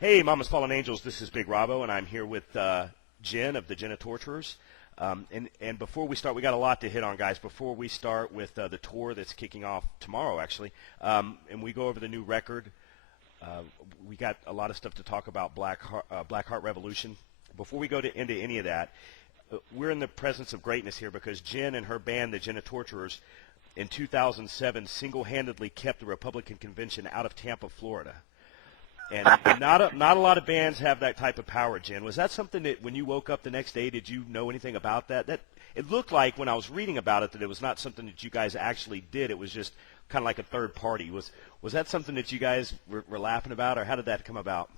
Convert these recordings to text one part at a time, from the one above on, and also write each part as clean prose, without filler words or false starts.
Hey, Mama's Fallen Angels, this is Big Robbo, and I'm here with Jen of the Genitorturers. And before we start, we got a lot to hit on, guys. Before we start with the tour that's kicking off tomorrow, actually, and we go over the new record, we got a lot of stuff to talk about Black Heart Revolution. Before we go into any of that, we're in the presence of greatness here because Jen and her band, the Genitorturers, in 2007 single-handedly kept the Republican convention out of Tampa, Florida. And not a lot of bands have that type of power, Jen. Was that something that when you woke up the next day, did you know anything about that? It looked like when I was reading about it that it was not something that you guys actually did. It was just kind of like a third party. Was that something that you guys were laughing about, or how did that come about?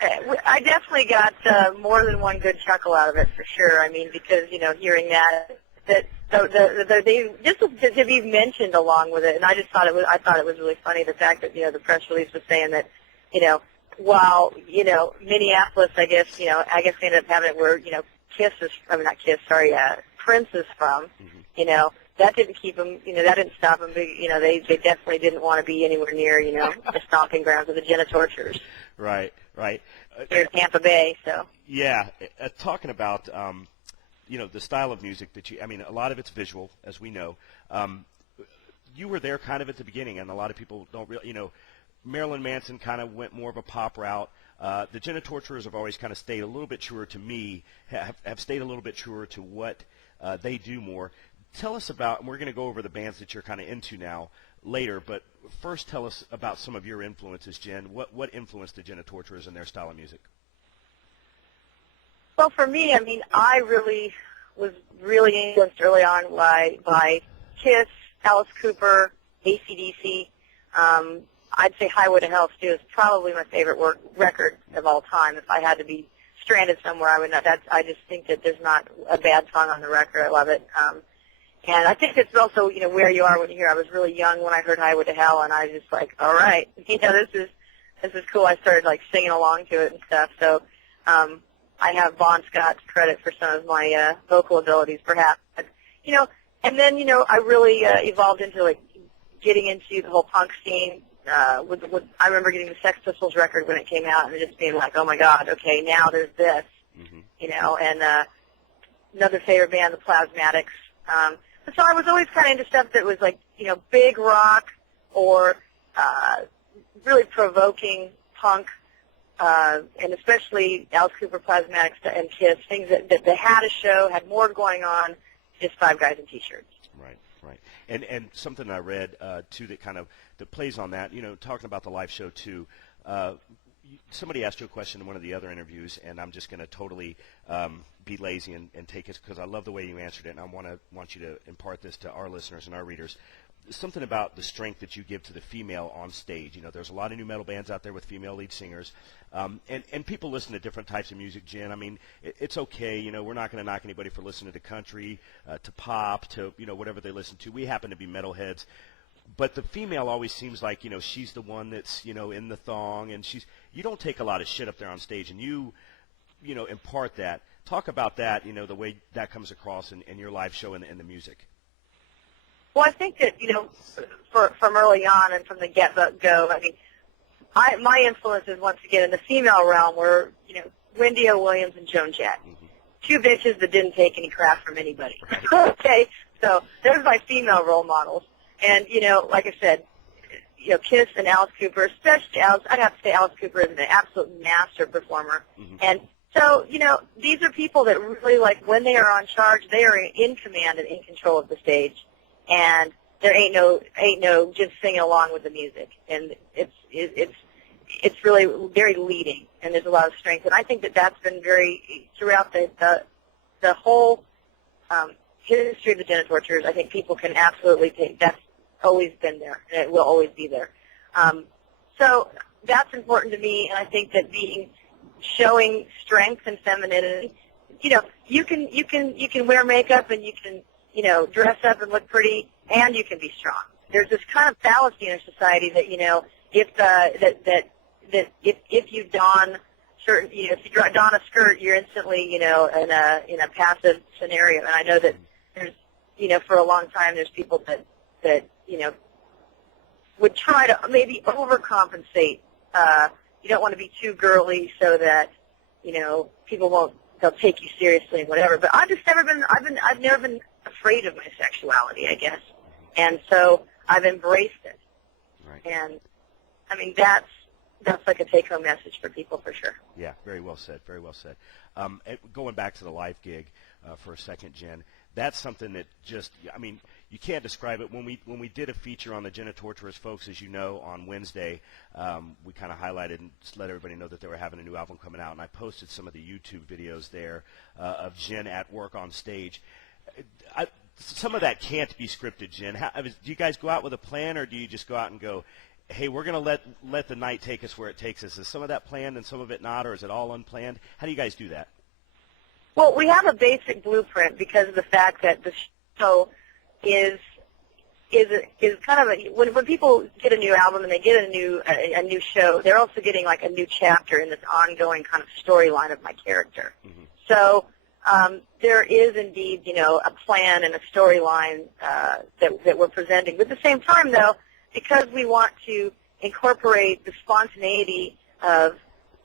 I definitely got more than one good chuckle out of it for sure. I mean, because hearing that they just to be mentioned along with it, and I thought it was really funny the fact that the press release was saying that while Minneapolis, I guess they ended up having it where Prince is from, that didn't keep them, that didn't stop them. They definitely didn't want to be anywhere near the stomping grounds of the Genitorturers. Right. Here in Tampa Bay, so. Yeah, talking about, the style of music that a lot of it's visual, as we know. You were there kind of at the beginning, and a lot of people don't really, Marilyn Manson kind of went more of a pop route. The Genitorturers have always kind of stayed a little bit truer to me, have stayed a little bit truer to what they do more. Tell us about, and we're going to go over the bands that you're kind of into now later, but first tell us about some of your influences, Jen. What influenced the Genitorturers and their style of music? Well, for me, I really was influenced early on by Kiss, Alice Cooper, AC/DC. I'd say Highway to Hell Stew is probably my favorite record of all time. If I had to be stranded somewhere, I would not. I just think that there's not a bad song on the record. I love it. And I think it's also, where you are when you hear. I was really young when I heard Highway to Hell, and I was just like, all right, this is cool. I started singing along to it and stuff. So I have Bon Scott's credit for some of my vocal abilities, perhaps. But, and then I really evolved into getting into the whole punk scene. I remember getting the Sex Pistols record when it came out, and just being like, oh my God, okay, now there's this, And another favorite band, the Plasmatics. So I was always kind of into stuff that was big rock or really provoking punk, and especially Alice Cooper, Plasmatics, and Kiss, things that had a show, had more going on, just five guys in T-shirts. Right. And something I read, too, that plays on that, talking about the live show, too, somebody asked you a question in one of the other interviews, and I'm just going to totally be lazy and take it because I love the way you answered it, and I want you to impart this to our listeners and our readers. Something about the strength that you give to the female on stage. There's a lot of new metal bands out there with female lead singers, and people listen to different types of music, Jen. It's okay. We're not going to knock anybody for listening to country, to pop, to, whatever they listen to. We happen to be metalheads. But the female always seems like, she's the one that's, in the thong, and you don't take a lot of shit up there on stage, and you impart that. Talk about that, the way that comes across in your live show and the music. Well, I think that, from early on and from the get-go, my influences, once again, in the female realm were, Wendy O. Williams and Joan Jett. Mm-hmm. Two bitches that didn't take any crap from anybody. Okay? So those are my female role models. And, like I said, Kiss and Alice Cooper, especially Alice, I'd have to say Alice Cooper is an absolute master performer. Mm-hmm. And so, these are people that really, when they are on charge, they are in command and in control of the stage. And there ain't no just singing along with the music. And it's really very leading, and there's a lot of strength. And I think that that's been very, throughout the whole history of the Genitorturers, I think people can absolutely take, that's always been there, and it will always be there. So that's important to me, and I think that showing strength and femininity, you can wear makeup and you can, dress up and look pretty, and you can be strong. There's this kind of fallacy in our society that, if you don certain, if you don a skirt, you're instantly, in a passive scenario. And I know that there's, for a long time, there's people that would try to maybe overcompensate, you don't want to be too girly so that, they'll take you seriously and whatever. But I've never been afraid of my sexuality, I guess. And so I've embraced it. Right. And, I mean, that's like a take-home message for people for sure. Yeah, very well said, very well said. Going back to the live gig for a second, Jen, that's something that just, I mean, you can't describe it. When we did a feature on the Genitorturers, folks, as you know, on Wednesday, we kind of highlighted and just let everybody know that they were having a new album coming out, and I posted some of the YouTube videos there of Jen at work on stage. Some of that can't be scripted, Jen. Do you guys go out with a plan, or do you just go out and go, hey, we're going to let the night take us where it takes us? Is some of that planned and some of it not, or is it all unplanned? How do you guys do that? Well, we have a basic blueprint because of the fact that the show is kind of when people get a new album and they get a new show, they're also getting like a new chapter in this ongoing kind of storyline of my character. Mm-hmm. So there is indeed, a plan and a storyline that we're presenting. But at the same time, though, because we want to incorporate the spontaneity of,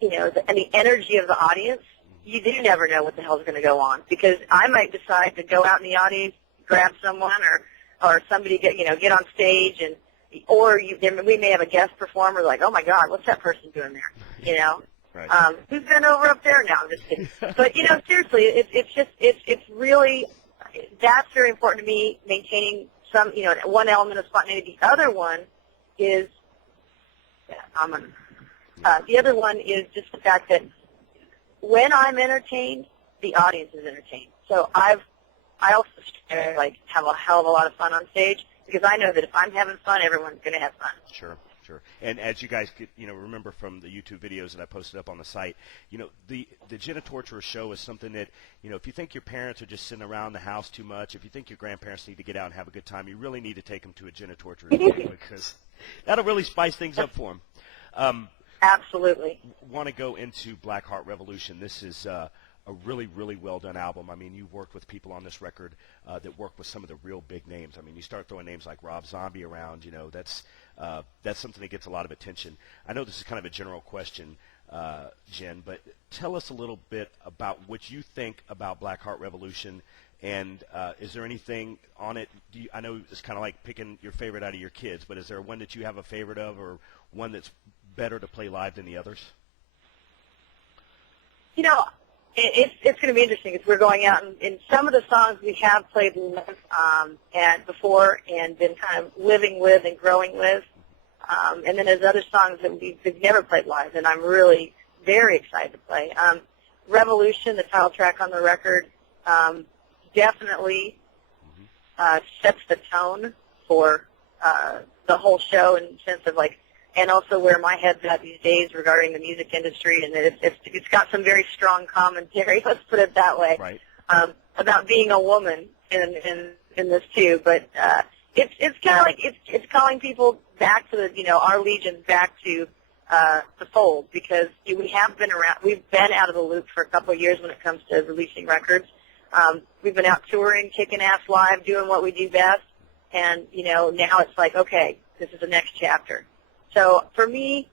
and the energy of the audience, you do never know what the hell's going to go on. Because I might decide to go out in the audience, grab someone, or somebody get on stage, we may have a guest performer like, oh my God, what's that person doing there? Right. Who's been over up there now? I'm just kidding. But seriously, it's really, that's very important to me. Maintaining some, one element of spontaneity. The other one is, the other one is just the fact that when I'm entertained, the audience is entertained. So I also have a hell of a lot of fun on stage because I know that if I'm having fun, everyone's going to have fun. Sure. And as you guys could, remember from the YouTube videos that I posted up on the site, the Genitorturers show is something that, if you think your parents are just sitting around the house too much, if you think your grandparents need to get out and have a good time, you really need to take them to a Genitorturers meeting because that'll really spice things up for them. Absolutely. Want to go into Black Heart Revolution. This is a really, really well-done album. I mean, you've worked with people on this record that work with some of the real big names. I mean, you start throwing names like Rob Zombie around, that's something that gets a lot of attention. I know this is kind of a general question, Jen, but tell us a little bit about what you think about Black Heart Revolution, and is there anything on it? I know it's kind of like picking your favorite out of your kids, but is there one that you have a favorite of or one that's better to play live than the others? It's going to be interesting because we're going out and some of the songs we have played live and before and been kind of living with and growing with. And then there's other songs that we've never played live, and I'm really very excited to play. Revolution, the title track on the record, definitely sets the tone for the whole show in the sense of and also where my head's at these days regarding the music industry, and it's got some very strong commentary, let's put it that way, right. About being a woman in this too. But it's kind of like it's calling people back to our legions back to the fold because we've been out of the loop for a couple of years when it comes to releasing records. We've been out touring, kicking ass live, doing what we do best, and now it's like, okay, this is the next chapter. So for me,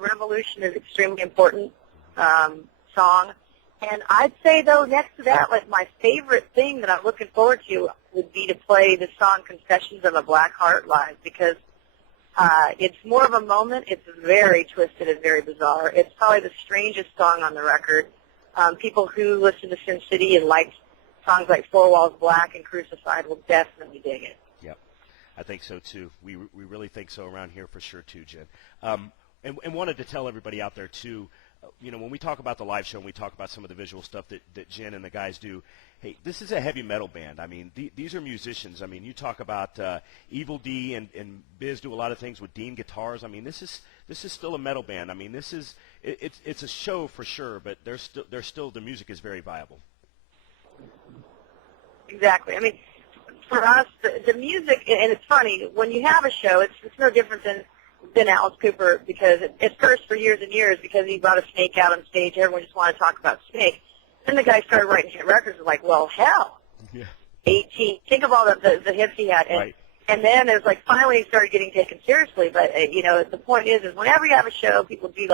Revolution is extremely important song. And I'd say, though, next to that, my favorite thing that I'm looking forward to would be to play the song Confessions of a Black Heart live because it's more of a moment. It's very twisted and very bizarre. It's probably the strangest song on the record. People who listen to Sin City and liked songs like Four Walls Black and Crucified will definitely dig it. Yep. I think so, too. We really think so around here for sure, too, Jen. And wanted to tell everybody out there, too, when we talk about the live show and we talk about some of the visual stuff that Jen and the guys do, hey, this is a heavy metal band. I mean, these are musicians. I mean, you talk about Evil D and Biz do a lot of things with Dean guitars. I mean, this is still a metal band. I mean, it's a show for sure, but there's still the music is very viable. Exactly. I mean, for us, the music, and it's funny, when you have a show, it's no different than Alice Cooper, because at first, for years and years, because he brought a snake out on stage, everyone just wanted to talk about Snake. Then the guy started writing hit records, like, well, hell, yeah. 18. Think of all the hits he had. Right. And then it was finally he started getting taken seriously. But, the point is whenever you have a show, people do,